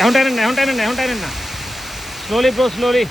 এখন টানেন না, এখন টানেন না, এখন টানেন না। Slowly bro, slowly.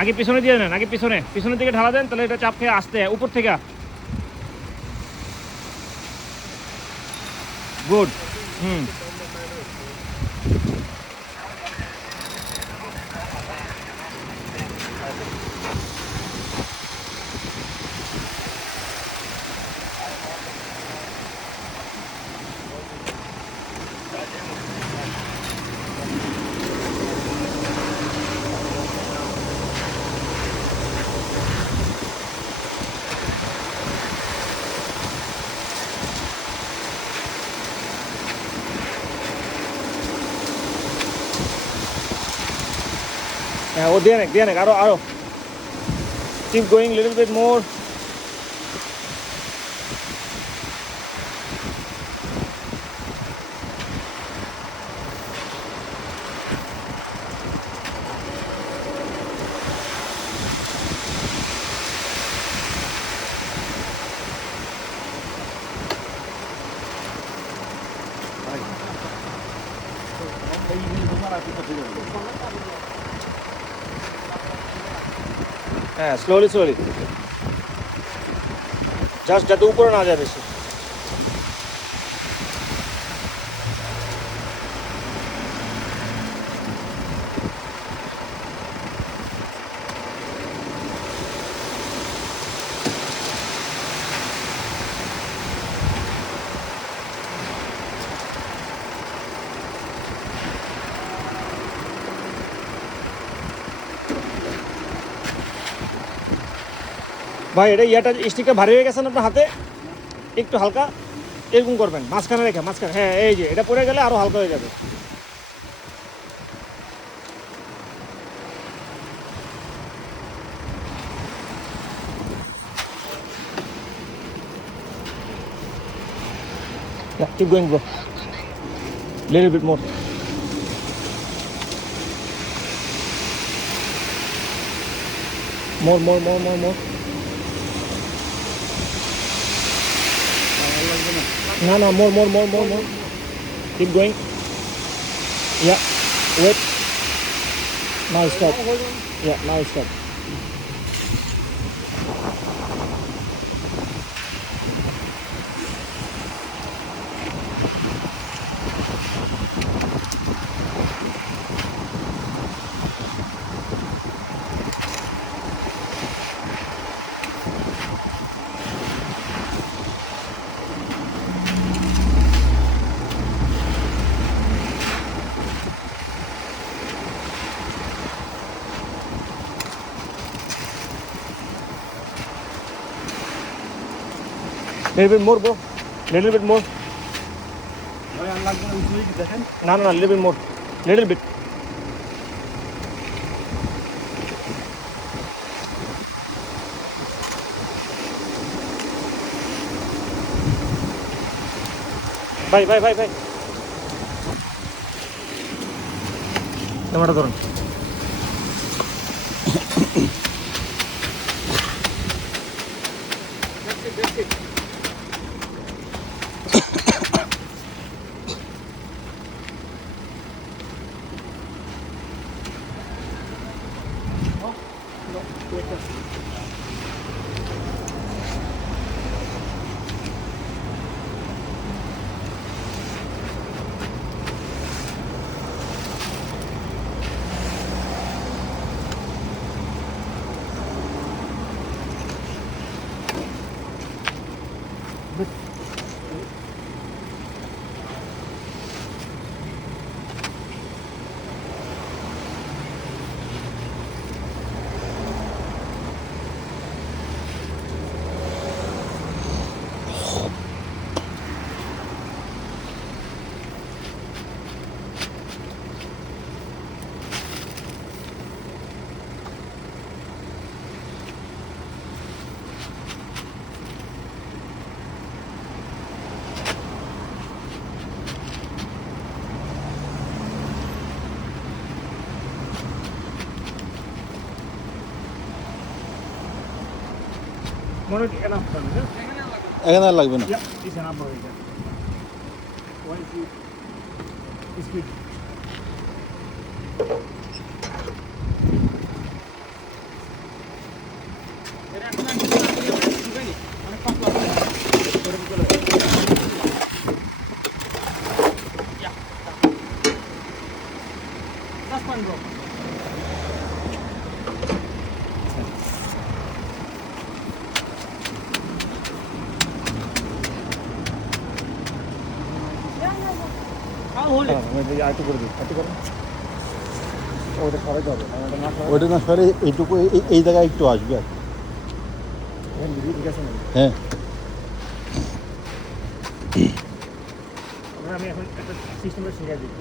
আগে পিছনে দিয়ে নেন, আগে পিছনের দিকে ঢালা দেন, তাহলে এটা চাপ খেয়ে আসতে উপর থেকে। গুড। হুম। হ্যাঁ, ও দিয়ে নেক আরো। Keep going little bit more. হ্যাঁ, স্লোলি স্লোলি, জাস্ট যাতে উপরে না যায় বেশি। ভাই এটা ইয়াটা স্টিকটা ভারী হয়ে গেছে না আপনার হাতে, একটু হালকা এরকম করবেন, মাঝখানে রেখে, মাঝখানে। হ্যাঁ, এই যে এটা পড়ে গেলে আরো হালকা হয়ে যাবে। Yeah, keep going bro, little bit more. More. No, more. Keep going. Yeah, wait. Now stop. Yeah, now stop. Little bit more bro, little bit more. No, little bit more, little bit. Bye. Camera ধরুন। মনে কি enough হবে না? এখানে আর লাগবে না। Is enough হয়ে যায়। স্পিড। অনেক পাতলা চলে আরেকটু করে দিই, একটু করে ওটা সরাইতে হবে, ওইটা না সরে এইটুকু এই জায়গায় একটু আসবে আর ঠিক আছে। হ্যাঁ আমি এখন একটা সিস্টেমটা শিখে দিই,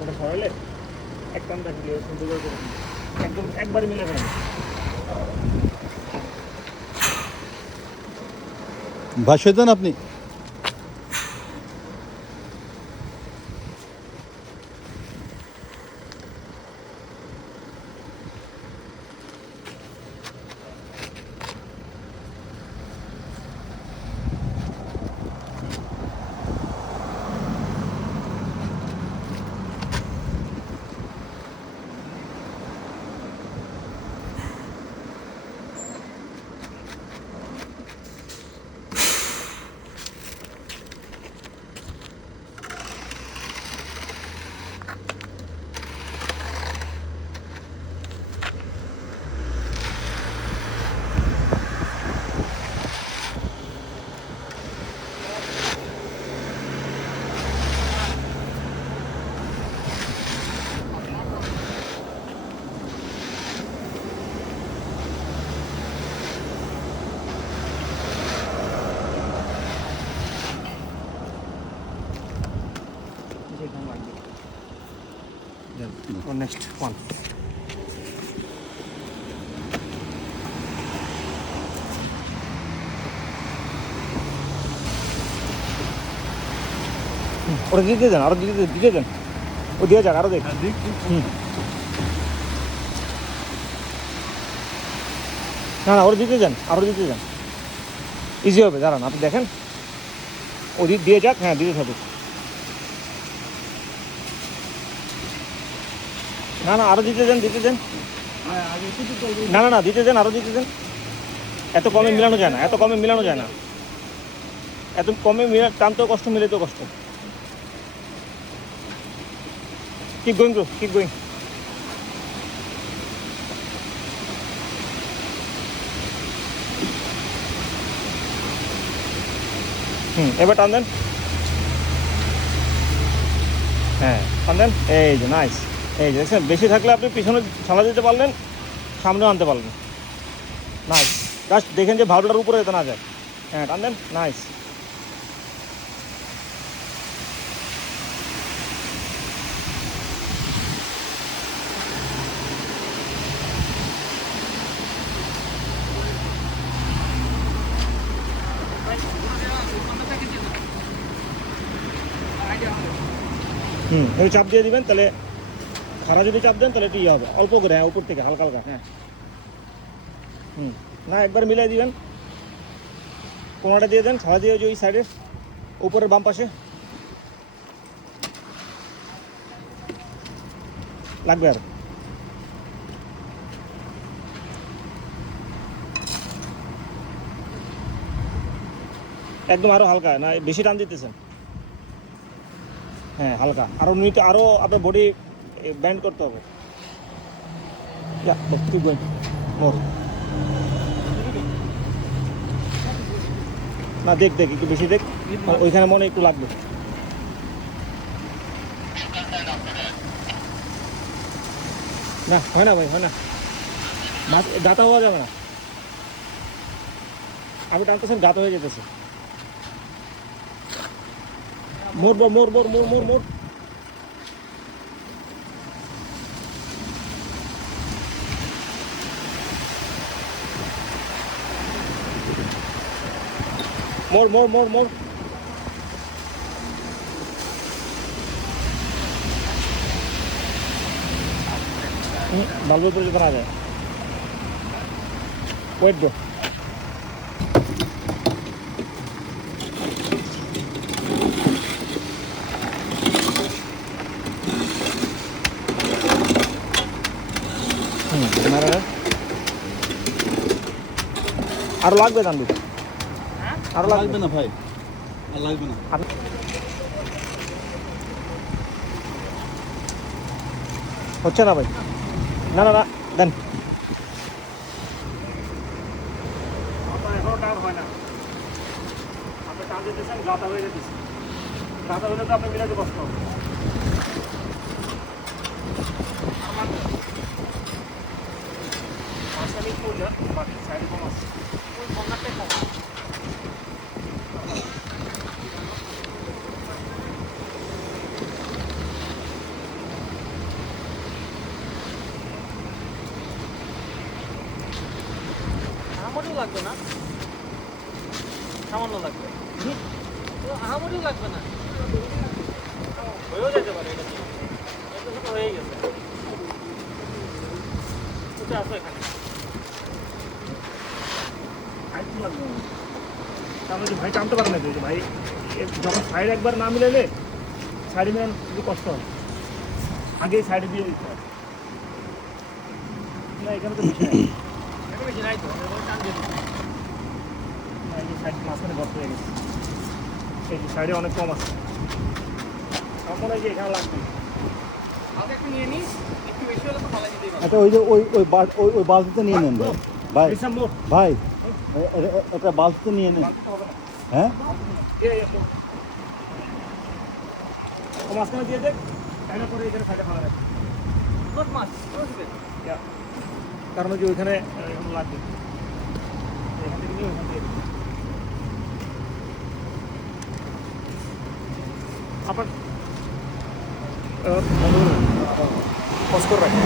ওটা সরাইলে এক টান রাখলে সুন্দর করে একদম একবারে মিলে ফেলেন। ভাষায় দেন আপনি। Next one. ওটা দিতে দেন, আরো দিতে দেন, ও দিয়ে যাক, আরো দেখ। না না, ওরা দিতে যান, আরো দিতে যান, ইজি হবে। দাঁড়ান, আপনি দেখেন, ও দিয়ে যাক। হ্যাঁ, দিতে থাকুক। না না, আরো দিতে দেন, দিতে দেন। না না না, দিতে দেন, আরো দিতে দেন। এত কমে মিলানো যায় না, এত কমে মিলানো যায় না, এত কমে টানতেও কষ্ট, মিলাতেও কষ্ট। Keep going bro, keep going. এবার টান দেন। হ্যাঁ, টান দেন। এই যে নাইস। এই যে দেখছেন, বেশি থাকলে আপনি পিছনে ছালা দিতে পারলেন, সামনেও আনতে পারলেন। নাইস। জাস্ট দেখেন যে ভাবলার উপরে যেতে না যায়। হ্যাঁ, টান দেন। নাইস। চাপ দিয়ে দিবেন, তাহলে খাড়া যদি চাপ দেন তাহলে একটু ইয়ে হবে, অল্প করে। হ্যাঁ, উপর থেকে হালকা হালকা। হ্যাঁ, না, একবার মিলাই দিবেন, কোনাটা দিয়ে দেন, ছাড়া দিয়ে ওই সাইডে উপরের বাম পাশে লাগবে। আর একদম আরো হালকা, না বেশি টান দিতেছেন। হ্যাঁ, হালকা, আরো নিতে, আরো আপনার বডি ব্যান্ড করতে হবে। না, দেখ একটু বেশি দেখ, ওইখানে মনে একটু লাগবে। না, হয় না ভাই, হয় না, মাছ গাতা হওয়া যাবে না। আপনি টানতেছেন, গাতা হয়ে যেতেছে। মোর মোর মোর মোর মোর মোর মোর মোর মোর মোর বাল্বের উপরে যেতে না যায়। Wait bro. আরও লাগবে দাম দিতে, আরও লাগবে লাগবে না ভাই, আর লাগবে না। হচ্ছে না ভাই, না না না দেন। আপনার এখনও টান হয় না, আপনি টান দিতেছেন গাঁথা হয়ে যেতেছে, গাঁথা হলে তো আপনি মিলাতে কষ্ট হবে। মাছটা মিট করলে বাকি সাইডে কম আছে, ওই কর্নারটাই কম আছে। আহামরিও লাগবে না, সামান্য লাগবে, তো আহামরিও লাগবে না, হয়েও যেতে পারে। এটা দিয়ে এটা তো হয়েই গেছে, এটা আসো এখানে। তাহলে যে ভাই টানতে পারে না, যে ভাই যখন সাইড একবার না মিলাইলে সাইডে মিলানো খুবই কষ্ট হয়, আগে সাইডে দিয়ে দিতে হয়। না এখানে তো বেশি নাই, এটা বেশি নাই তো, এবার টান দিয়ে দিচ্ছি। না, এই যে সাইড মাঝখানে গর্ত হয়ে গেছে, এই যে সাইডে অনেক কম আছে, আমার মনে হয় যে এখানে লাগবে। হালকা একটু নিয়ে নিস, একটু বেশি হলে তো ফালাই দিতেই পারবো। আচ্ছা ওই যে ওই বালতিতে নিয়ে নেন ভাই, ভাই Listen more. ভাই একটা বালতিতে নিয়ে নেন। বালতিতে হবে না। হ্যাঁ ও মাঝখানে দিয়ে দেখ, তাহলে পরে এখানে সাইডে ফেলা রাখবে। গুড মাছ, বুঝবে? কারণ যে ওইখানে এখন লাগবে, এখান থেকে নিয়ে ওইখান থেকে আপনার পজ করে রাখেন।